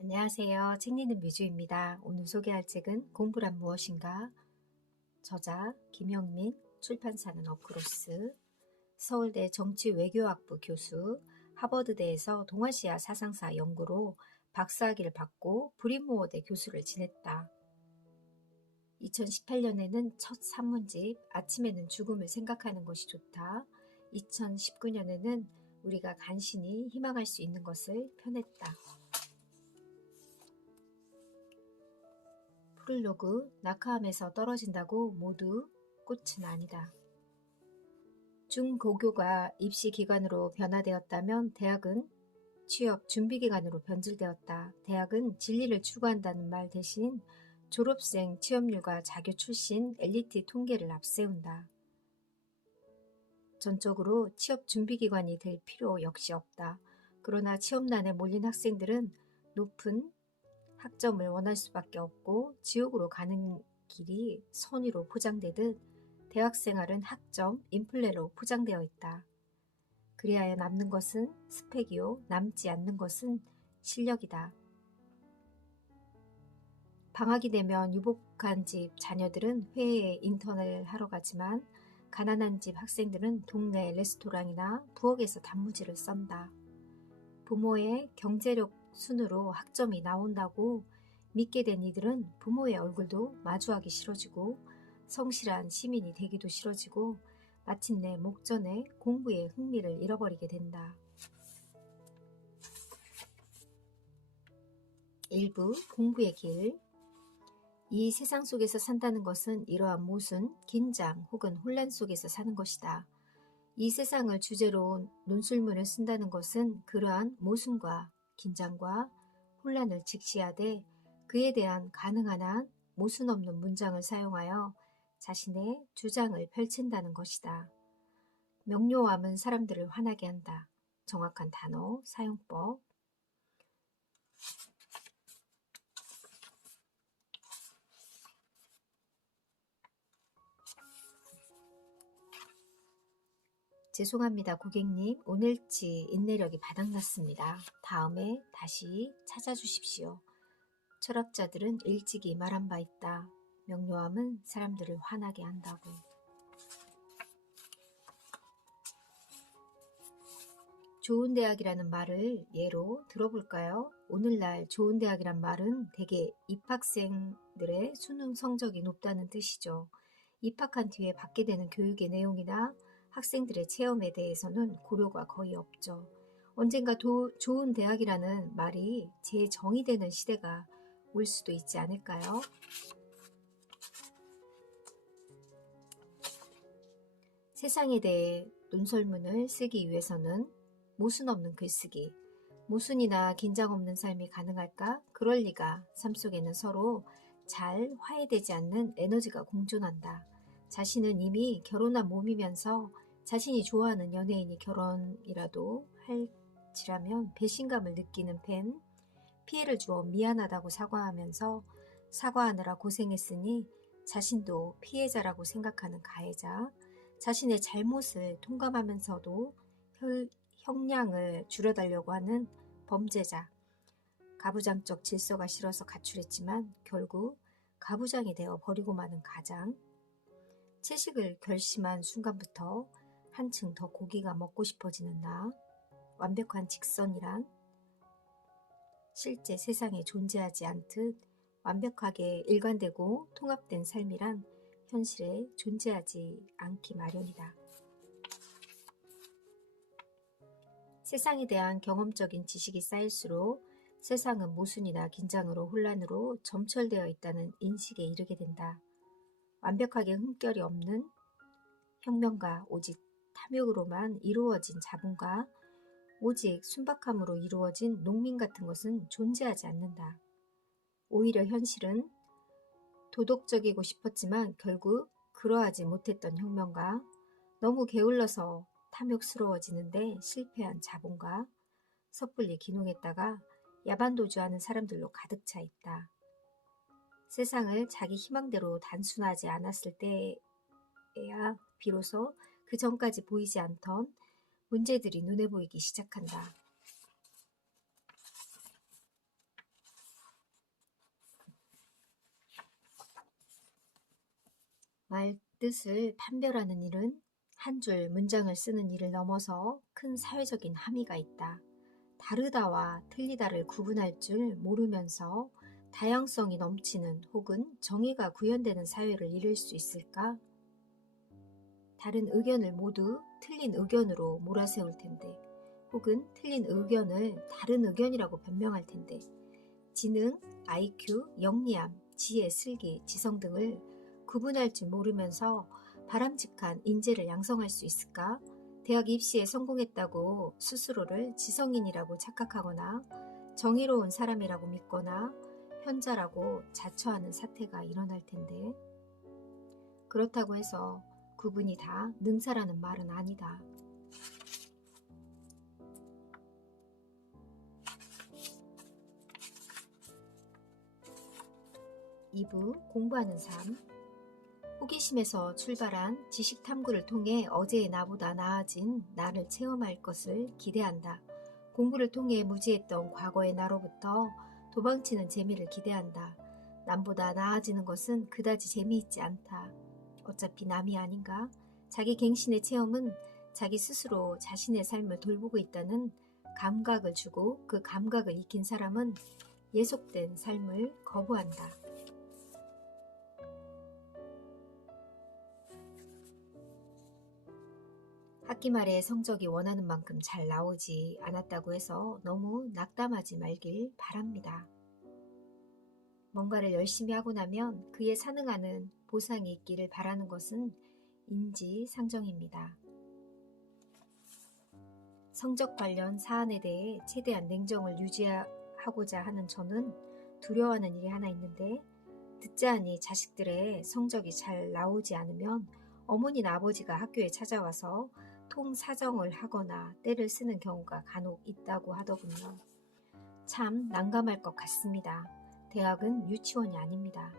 안녕하세요. 책 읽는 뮤즈입니다. 오늘 소개할 책은 공부란 무엇인가? 저자 김영민, 출판사는 어크로스, 서울대 정치외교학부 교수, 하버드대에서 동아시아 사상사 연구로 박사학위를 받고 브리모어대 교수를 지냈다. 2018년에는 첫 산문집 아침에는 죽음을 생각하는 것이 좋다. 2019년에는 우리가 간신히 희망할 수 있는 것을 펴냈다. 프롤로그, 낙하함에서 떨어진다고 모두 꽃은 아니다. 중고교가 입시 기간으로 변화되었다면 대학은 취업 준비 기간으로 변질되었다. 대학은 진리를 추구한다는 말 대신 졸업생 취업률과 자교 출신 엘리트 통계를 앞세운다. 전적으로 취업 준비 기관이 될 필요 역시 없다. 그러나 취업난에 몰린 학생들은 높은 학점을 원할 수밖에 없고 지옥으로 가는 길이 선의로 포장되듯 대학생활은 학점, 인플레로 포장되어 있다. 그리하여 남는 것은 스펙이요, 남지 않는 것은 실력이다. 방학이 되면 유복한 집 자녀들은 회의에 인턴을 하러 가지만 가난한 집 학생들은 동네 레스토랑이나 부엌에서 단무지를 썬다. 부모의 경제력 순으로 학점이 나온다고 믿게 된 이들은 부모의 얼굴도 마주하기 싫어지고 성실한 시민이 되기도 싫어지고 마침내 목전에 공부에 흥미를 잃어버리게 된다. 일부 공부의 길. 이 세상 속에서 산다는 것은 이러한 모순, 긴장 혹은 혼란 속에서 사는 것이다. 이 세상을 주제로 논술문을 쓴다는 것은 그러한 모순과 긴장과 혼란을 직시하되 그에 대한 가능한 한 모순 없는 문장을 사용하여 자신의 주장을 펼친다는 것이다. 명료함은 사람들을 화나게 한다. 정확한 단어, 사용법. 죄송합니다, 고객님. 오늘치 인내력이 바닥났습니다. 다음에 다시 찾아주십시오. 철학자들은 일찍이 말한 바 있다. 명료함은 사람들을 화나게 한다고. 좋은 대학이라는 말을 예로 들어볼까요? 오늘날 좋은 대학이란 말은 대개 입학생들의 수능 성적이 높다는 뜻이죠. 입학한 뒤에 받게 되는 교육의 내용이나 학생들의 체험에 대해서는 고려가 거의 없죠. 언젠가 좋은 대학이라는 말이 재정의되는 시대가 올 수도 있지 않을까요? 세상에 대해 논설문을 쓰기 위해서는 모순 없는 글쓰기, 모순이나 긴장 없는 삶이 가능할까? 그럴 리가. 삶 속에는 서로 잘 화해되지 않는 에너지가 공존한다. 자신은 이미 결혼한 몸이면서 자신이 좋아하는 연예인이 결혼이라도 할지라면 배신감을 느끼는 팬, 피해를 주어 미안하다고 사과하면서 사과하느라 고생했으니 자신도 피해자라고 생각하는 가해자, 자신의 잘못을 통감하면서도 형량을 줄여달라고 하는 범죄자, 가부장적 질서가 싫어서 가출했지만 결국 가부장이 되어 버리고 마는 가장, 채식을 결심한 순간부터 한층 더 고기가 먹고 싶어지는 나, 완벽한 직선이란 실제 세상에 존재하지 않듯 완벽하게 일관되고 통합된 삶이란 현실에 존재하지 않기 마련이다. 세상에 대한 경험적인 지식이 쌓일수록 세상은 모순이나 긴장으로 혼란으로 점철되어 있다는 인식에 이르게 된다. 완벽하게 흠결이 없는 혁명과 오직 탐욕으로만 이루어진 자본과 오직 순박함으로 이루어진 농민 같은 것은 존재하지 않는다. 오히려 현실은 도덕적이고 싶었지만 결국 그러하지 못했던 혁명가, 너무 게을러서 탐욕스러워지는데 실패한 자본가, 섣불리 기농했다가 야반도주하는 사람들로 가득 차 있다. 세상을 자기 희망대로 단순하지 않았을 때에야 비로소 그 전까지 보이지 않던 문제들이 눈에 보이기 시작한다. 말 뜻을 판별하는 일은 한 줄 문장을 쓰는 일을 넘어서 큰 사회적인 함의가 있다. 다르다와 틀리다를 구분할 줄 모르면서 다양성이 넘치는 혹은 정의가 구현되는 사회를 이룰 수 있을까? 다른 의견을 모두 틀린 의견으로 몰아세울 텐데, 혹은 틀린 의견을 다른 의견이라고 변명할 텐데, 지능, IQ, 영리함, 지혜, 슬기, 지성 등을 구분할 줄 모르면서 바람직한 인재를 양성할 수 있을까? 대학 입시에 성공했다고 스스로를 지성인이라고 착각하거나 정의로운 사람이라고 믿거나 현자라고 자처하는 사태가 일어날 텐데, 그렇다고 해서 그분이 다 능사라는 말은 아니다. 2부 공부하는 삶. 호기심에서 출발한 지식 탐구를 통해 어제의 나보다 나아진 나를 체험할 것을 기대한다. 공부를 통해 무지했던 과거의 나로부터 도망치는 재미를 기대한다. 남보다 나아지는 것은 그다지 재미있지 않다. 어차피 남이 아닌가? 자기 갱신의 체험은 자기 스스로 자신의 삶을 돌보고 있다는 감각을 주고, 그 감각을 익힌 사람은 예속된 삶을 거부한다. 학기 말에 성적이 원하는 만큼 잘 나오지 않았다고 해서 너무 낙담하지 말길 바랍니다. 뭔가를 열심히 하고 나면 그에 상응하는 보상이 있기를 바라는 것은 인지상정입니다. 성적 관련 사안에 대해 최대한 냉정을 유지하고자 하는 저는 두려워하는 일이 하나 있는데, 듣자 하니 자식들의 성적이 잘 나오지 않으면 어머니나 아버지가 학교에 찾아와서 통사정을 하거나 떼를 쓰는 경우가 간혹 있다고 하더군요. 참 난감할 것 같습니다. 대학은 유치원이 아닙니다.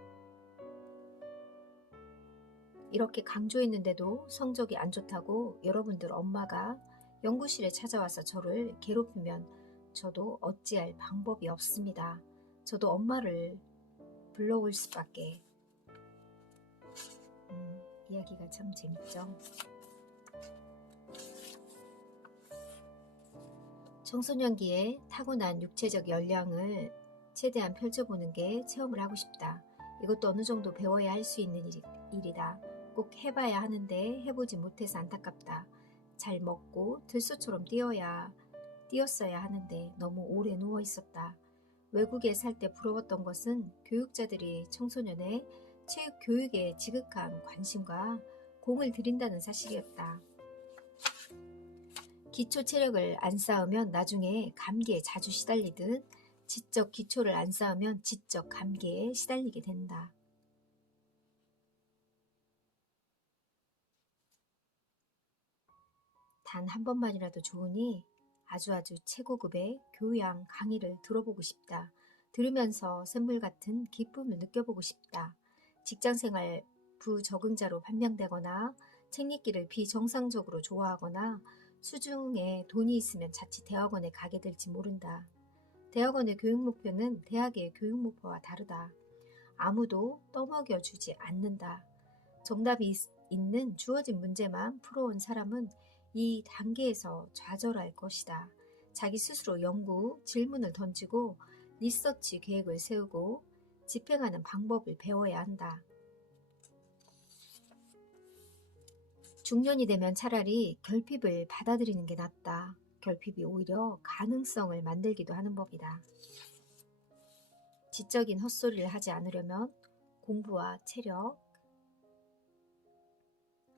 이렇게 강조했는데도 성적이 안 좋다고 여러분들 엄마가 연구실에 찾아와서 저를 괴롭히면 저도 어찌할 방법이 없습니다. 저도 엄마를 불러올 수밖에. 이야기가 참 재밌죠. 청소년기에 타고난 육체적 역량을 최대한 펼쳐보는 게 체험을 하고 싶다. 이것도 어느 정도 배워야 할 수 있는 일이다. 꼭 해봐야 하는데 해보지 못해서 안타깝다. 잘 먹고 들소처럼 뛰었어야 하는데 너무 오래 누워 있었다. 외국에 살 때 부러웠던 것은 교육자들이 청소년의 체육 교육에 지극한 관심과 공을 들인다는 사실이었다. 기초 체력을 안 쌓으면 나중에 감기에 자주 시달리듯 지적 기초를 안 쌓으면 지적 감기에 시달리게 된다. 단 한 번만이라도 좋으니 아주 최고급의 교양 강의를 들어보고 싶다. 들으면서 샘물 같은 기쁨을 느껴보고 싶다. 직장생활 부적응자로 판명되거나 책 읽기를 비정상적으로 좋아하거나 수중에 돈이 있으면 자칫 대학원에 가게 될지 모른다. 대학원의 교육 목표는 대학의 교육 목표와 다르다. 아무도 떠먹여주지 않는다. 정답이 있는 주어진 문제만 풀어온 사람은 이 단계에서 좌절할 것이다. 자기 스스로 연구, 질문을 던지고 리서치 계획을 세우고 집행하는 방법을 배워야 한다. 중년이 되면 차라리 결핍을 받아들이는 게 낫다. 결핍이 오히려 가능성을 만들기도 하는 법이다. 지적인 헛소리를 하지 않으려면 공부와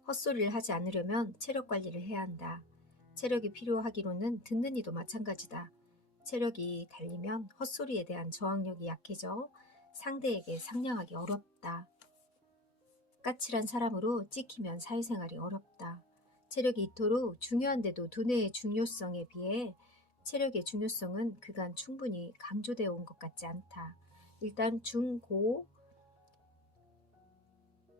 헛소리를 하지 않으려면 체력 관리를 해야 한다. 체력이 필요하기로는 듣는 이도 마찬가지다. 체력이 달리면 헛소리에 대한 저항력이 약해져 상대에게 상냥하기 어렵다. 까칠한 사람으로 찍히면 사회생활이 어렵다. 체력이 이토록 중요한데도 두뇌의 중요성에 비해 체력의 중요성은 그간 충분히 강조되어 온 것 같지 않다. 일단 중고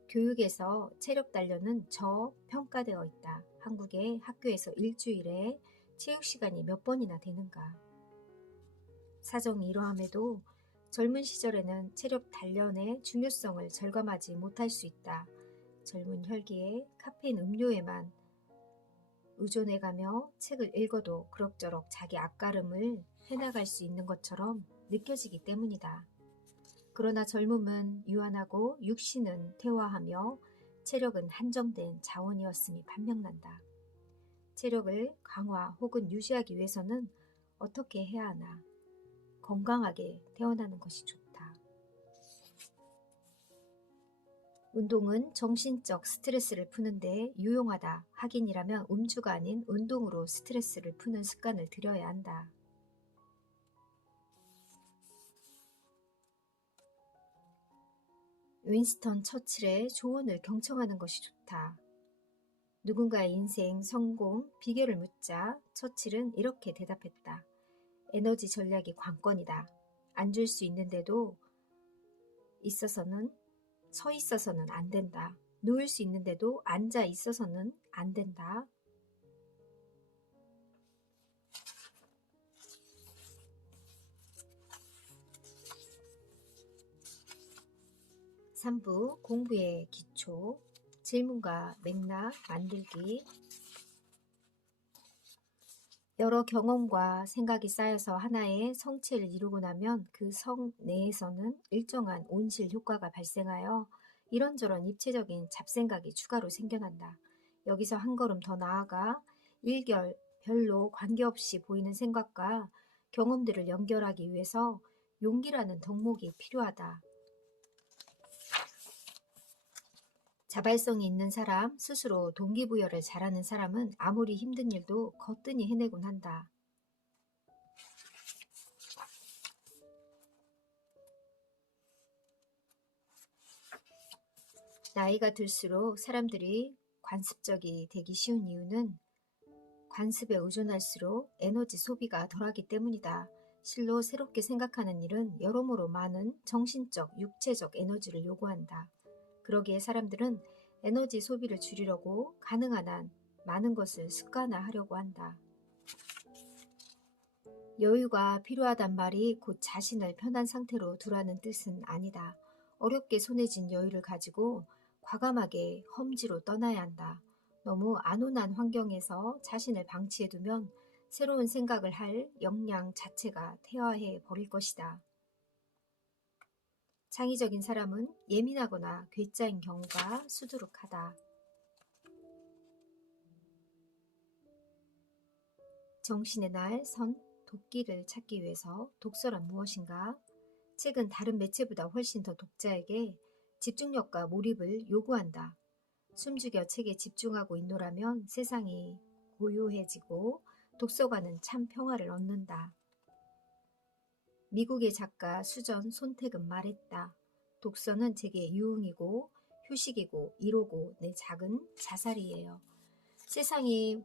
교육에서 체력 단련은 저평가되어 있다. 한국의 학교에서 일주일에 체육 시간이 몇 번이나 되는가. 사정이 이러함에도 젊은 시절에는 체력 단련의 중요성을 절감하지 못할 수 있다. 젊은 혈기에 카페인 음료에만 의존해가며 책을 읽어도 그럭저럭 자기 앞가름을 해나갈 수 있는 것처럼 느껴지기 때문이다. 그러나 젊음은 유한하고 육신은 퇴화하며 체력은 한정된 자원이었음이 판명난다. 체력을 강화 혹은 유지하기 위해서는 어떻게 해야 하나? 건강하게 태어나는 것이 좋다. 운동은 정신적 스트레스를 푸는데 유용하다 하긴이라면 음주가 아닌 운동으로 스트레스를 푸는 습관을 들여야 한다. 윈스턴 처칠의 조언을 경청하는 것이 좋다. 누군가의 인생, 성공, 비결을 묻자 처칠은 이렇게 대답했다. 에너지 전략이 관건이다. 앉을 수 있는데도 서 있어서는 안 된다. 누울 수 있는데도 앉아 있어서는 안 된다. 3부 공부의 기초, 질문과 맥락 만들기. 여러 경험과 생각이 쌓여서 하나의 성체를 이루고 나면 그 성 내에서는 일정한 온실 효과가 발생하여 이런저런 입체적인 잡생각이 추가로 생겨난다. 여기서 한 걸음 더 나아가 별로 관계없이 보이는 생각과 경험들을 연결하기 위해서 용기라는 덕목이 필요하다. 자발성이 있는 사람, 스스로 동기부여를 잘하는 사람은 아무리 힘든 일도 거뜬히 해내곤 한다. 나이가 들수록 사람들이 관습적이 되기 쉬운 이유는 관습에 의존할수록 에너지 소비가 덜하기 때문이다. 실로 새롭게 생각하는 일은 여러모로 많은 정신적, 육체적 에너지를 요구한다. 그러기에 사람들은 에너지 소비를 줄이려고 가능한 한 많은 것을 습관화하려고 한다. 여유가 필요하단 말이 곧 자신을 편한 상태로 두라는 뜻은 아니다. 어렵게 손에 쥔 여유를 가지고 과감하게 험지로 떠나야 한다. 너무 안온한 환경에서 자신을 방치해두면 새로운 생각을 할 역량 자체가 퇴화해 버릴 것이다. 창의적인 사람은 예민하거나 괴짜인 경우가 수두룩하다. 정신의 날 선 도끼를 찾기 위해서 독서란 무엇인가? 책은 다른 매체보다 훨씬 더 독자에게 집중력과 몰입을 요구한다. 숨죽여 책에 집중하고 있노라면 세상이 고요해지고 독서가는 참 평화를 얻는다. 미국의 작가 수전 손택은 말했다. 독서는 제게 유흥이고 휴식이고 이로고 내 작은 자살이에요. 세상이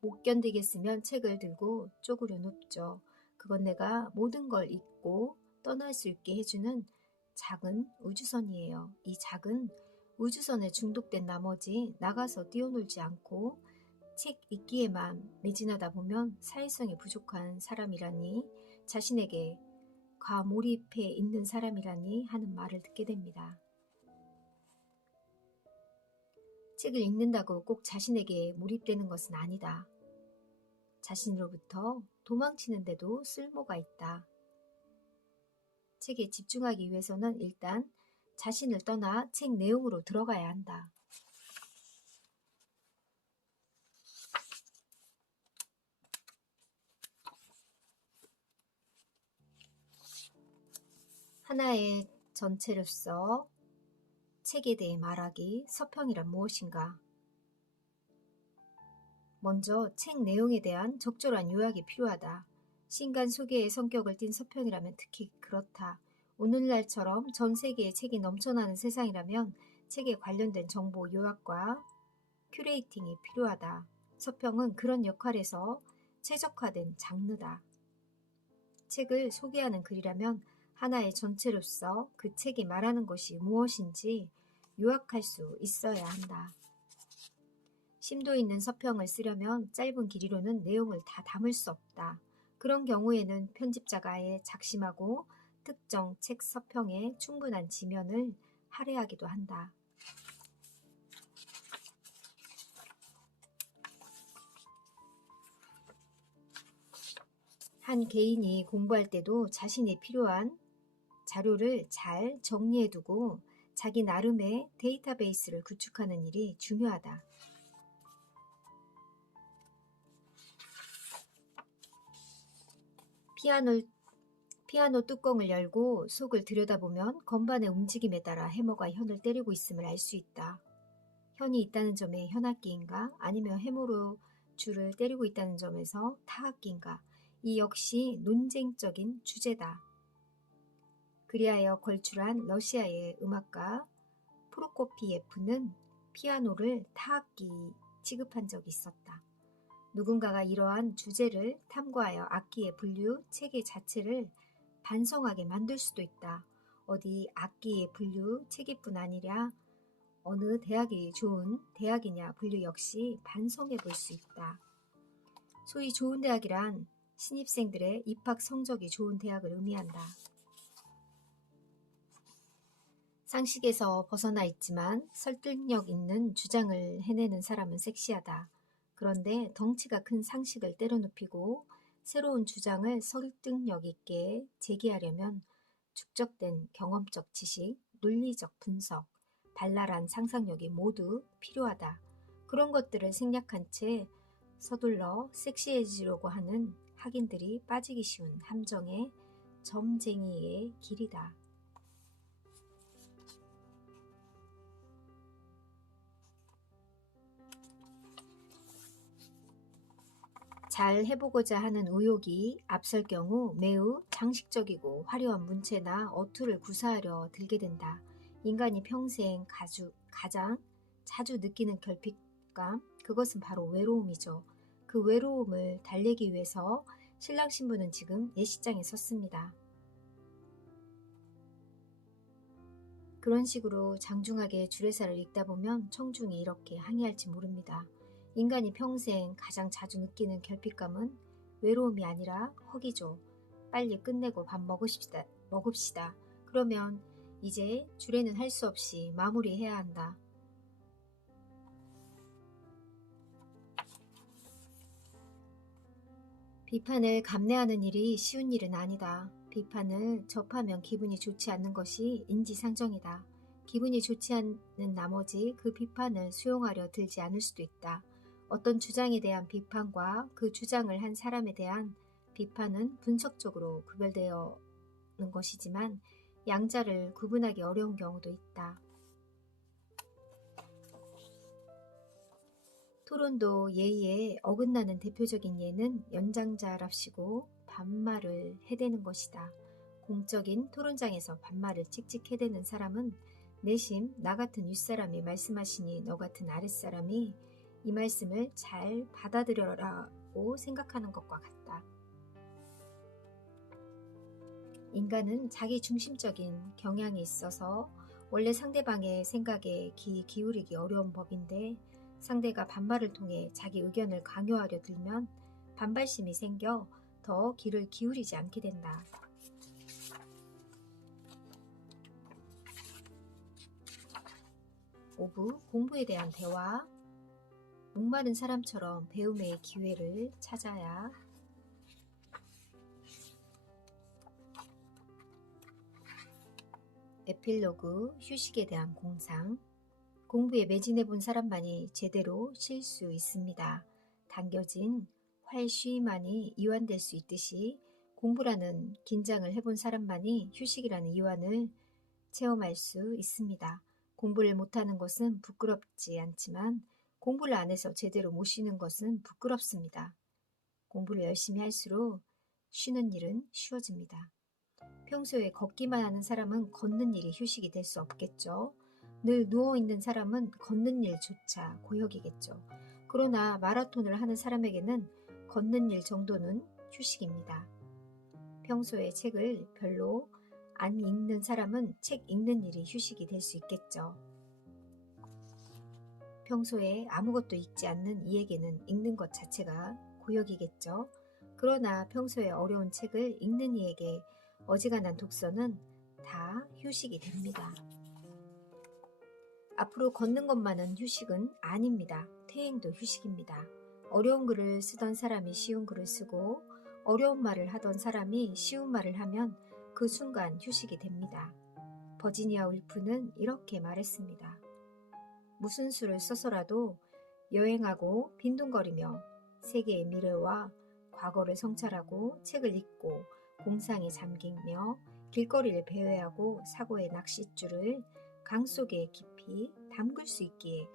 못 견디겠으면 책을 들고 쪼그려 눕죠. 그건 내가 모든 걸 잊고 떠날 수 있게 해주는 작은 우주선이에요. 이 작은 우주선에 중독된 나머지 나가서 뛰어놀지 않고 책 읽기에만 매진하다 보면 사회성이 부족한 사람이라니, 자신에게 과몰입해 있는 사람이라니 하는 말을 듣게 됩니다. 책을 읽는다고 꼭 자신에게 몰입되는 것은 아니다. 자신으로부터 도망치는데도 쓸모가 있다. 책에 집중하기 위해서는 일단 자신을 떠나 책 내용으로 들어가야 한다. 하나의 전체로서 책에 대해 말하기. 서평이란 무엇인가? 먼저 책 내용에 대한 적절한 요약이 필요하다. 신간 소개의 성격을 띤 서평이라면 특히 그렇다. 오늘날처럼 전 세계에 책이 넘쳐나는 세상이라면 책에 관련된 정보 요약과 큐레이팅이 필요하다. 서평은 그런 역할에서 최적화된 장르다. 책을 소개하는 글이라면 하나의 전체로서 그 책이 말하는 것이 무엇인지 요약할 수 있어야 한다. 심도 있는 서평을 쓰려면 짧은 길이로는 내용을 다 담을 수 없다. 그런 경우에는 편집자가 아예 작심하고 특정 책 서평에 충분한 지면을 할애하기도 한다. 한 개인이 공부할 때도 자신이 필요한 자료를 잘 정리해두고 자기 나름의 데이터베이스를 구축하는 일이 중요하다. 피아노 뚜껑을 열고 속을 들여다보면 건반의 움직임에 따라 해머가 현을 때리고 있음을 알 수 있다. 현이 있다는 점에 현악기인가 아니면 해머로 줄을 때리고 있다는 점에서 타악기인가, 이 역시 논쟁적인 주제다. 그리하여 걸출한 러시아의 음악가 프로코피예프는 피아노를 타악기 취급한 적이 있었다. 누군가가 이러한 주제를 탐구하여 악기의 분류 체계 자체를 반성하게 만들 수도 있다. 어디 악기의 분류 체계뿐 아니라 어느 대학이 좋은 대학이냐 분류 역시 반성해 볼 수 있다. 소위 좋은 대학이란 신입생들의 입학 성적이 좋은 대학을 의미한다. 상식에서 벗어나 있지만 설득력 있는 주장을 해내는 사람은 섹시하다. 그런데 덩치가 큰 상식을 때려눕히고 새로운 주장을 설득력 있게 제기하려면 축적된 경험적 지식, 논리적 분석, 발랄한 상상력이 모두 필요하다. 그런 것들을 생략한 채 서둘러 섹시해지려고 하는 학인들이 빠지기 쉬운 함정의 점쟁이의 길이다. 잘 해보고자 하는 의욕이 앞설 경우 매우 장식적이고 화려한 문체나 어투를 구사하려 들게 된다. 인간이 평생 가장 자주 느끼는 결핍감, 그것은 바로 외로움이죠. 그 외로움을 달래기 위해서 신랑 신부는 지금 예식장에 섰습니다. 그런 식으로 장중하게 주례사를 읽다 보면 청중이 이렇게 항의할지 모릅니다. 인간이 평생 가장 자주 느끼는 결핍감은 외로움이 아니라 허기죠. 빨리 끝내고 밥 먹읍시다. 그러면 이제 주례는 할 수 없이 마무리해야 한다. 비판을 감내하는 일이 쉬운 일은 아니다. 비판을 접하면 기분이 좋지 않는 것이 인지상정이다. 기분이 좋지 않는 나머지 그 비판을 수용하려 들지 않을 수도 있다. 어떤 주장에 대한 비판과 그 주장을 한 사람에 대한 비판은 분석적으로 구별되어는 것이지만 양자를 구분하기 어려운 경우도 있다. 토론도 예의에 어긋나는 대표적인 예는 연장자랍시고 반말을 해대는 것이다. 공적인 토론장에서 반말을 찍찍 해대는 사람은 내심 나 같은 윗사람이 말씀하시니 너 같은 아랫사람이 이 말씀을 잘 받아들여라고 생각하는 것과 같다. 인간은 자기 중심적인 경향이 있어서 원래 상대방의 생각에 귀 기울이기 어려운 법인데 상대가 반발을 통해 자기 의견을 강요하려 들면 반발심이 생겨 더 귀를 기울이지 않게 된다. 오부 공부에 대한 대화. 목마른 사람처럼 배움의 기회를 찾아야. 에필로그 휴식에 대한 공상. 공부에 매진해 본 사람만이 제대로 쉴 수 있습니다. 당겨진 활쉬만이 이완될 수 있듯이 공부라는 긴장을 해본 사람만이 휴식이라는 이완을 체험할 수 있습니다. 공부를 못하는 것은 부끄럽지 않지만 공부를 안 해서 제대로 못 쉬는 것은 부끄럽습니다. 공부를 열심히 할수록 쉬는 일은 쉬워집니다. 평소에 걷기만 하는 사람은 걷는 일이 휴식이 될 수 없겠죠. 늘 누워있는 사람은 걷는 일조차 고역이겠죠. 그러나 마라톤을 하는 사람에게는 걷는 일 정도는 휴식입니다. 평소에 책을 별로 안 읽는 사람은 책 읽는 일이 휴식이 될 수 있겠죠. 평소에 아무것도 읽지 않는 이에게는 읽는 것 자체가 고역이겠죠. 그러나 평소에 어려운 책을 읽는 이에게 어지간한 독서는 다 휴식이 됩니다. 앞으로 걷는 것만은 휴식은 아닙니다. 퇴행도 휴식입니다. 어려운 글을 쓰던 사람이 쉬운 글을 쓰고 어려운 말을 하던 사람이 쉬운 말을 하면 그 순간 휴식이 됩니다. 버지니아 울프는 이렇게 말했습니다. 무슨 수를 써서라도 여행하고 빈둥거리며 세계의 미래와 과거를 성찰하고 책을 읽고 공상에 잠기며 길거리를 배회하고 사고의 낚싯줄을 강 속에 깊이 담글 수 있기에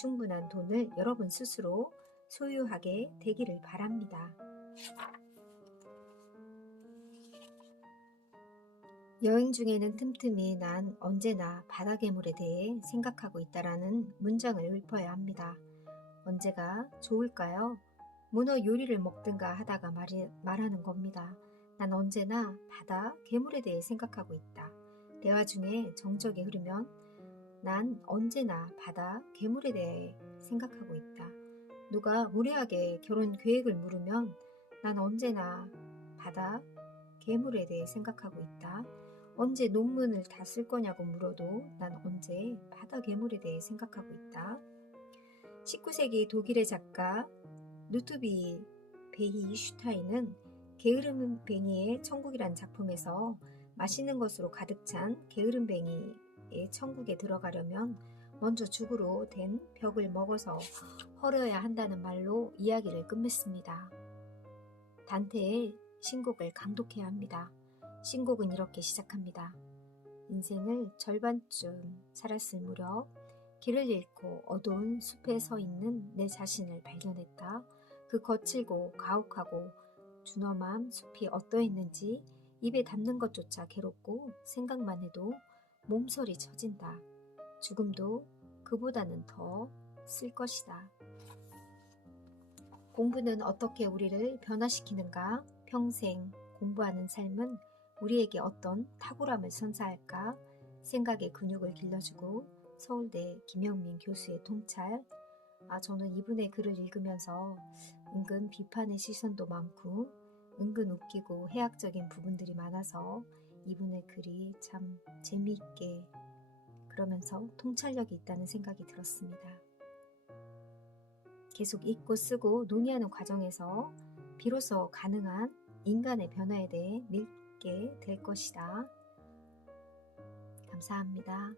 충분한 돈을 여러분 스스로 소유하게 되기를 바랍니다. 여행 중에는 틈틈이 난 언제나 바다 괴물에 대해 생각하고 있다라는 문장을 읊어야 합니다. 언제가 좋을까요? 문어 요리를 먹든가 하다가 말하는 겁니다. 난 언제나 바다 괴물에 대해 생각하고 있다. 대화 중에 정적이 흐르면 난 언제나 바다 괴물에 대해 생각하고 있다. 누가 무례하게 결혼 계획을 물으면 난 언제나 바다 괴물에 대해 생각하고 있다. 언제 논문을 다 쓸 거냐고 물어도 난 언제 바다 괴물에 대해 생각하고 있다. 19세기 독일의 작가 루트비 베히슈타인은 게으름뱅이의 천국이란 작품에서 맛있는 것으로 가득 찬 게으름뱅이의 천국에 들어가려면 먼저 죽으로 된 벽을 먹어서 헐어야 한다는 말로 이야기를 끝맺습니다. 단테의 신곡을 강독해야 합니다. 신곡은 이렇게 시작합니다. 인생을 절반쯤 살았을 무렵 길을 잃고 어두운 숲에 서 있는 내 자신을 발견했다. 그 거칠고 가혹하고 준엄한 숲이 어떠했는지 입에 담는 것조차 괴롭고 생각만 해도 몸서리 쳐진다. 죽음도 그보다는 더 쓸 것이다. 공부는 어떻게 우리를 변화시키는가? 평생 공부하는 삶은 우리에게 어떤 탁월함을 선사할까? 생각의 근육을 길러주고 서울대 김영민 교수의 통찰. 저는 이분의 글을 읽으면서 은근 비판의 시선도 많고 은근 웃기고 해학적인 부분들이 많아서 이분의 글이 참 재미있게 그러면서 통찰력이 있다는 생각이 들었습니다. 계속 읽고 쓰고 논의하는 과정에서 비로소 가능한 인간의 변화에 대해 믿게 될 것이다. 감사합니다.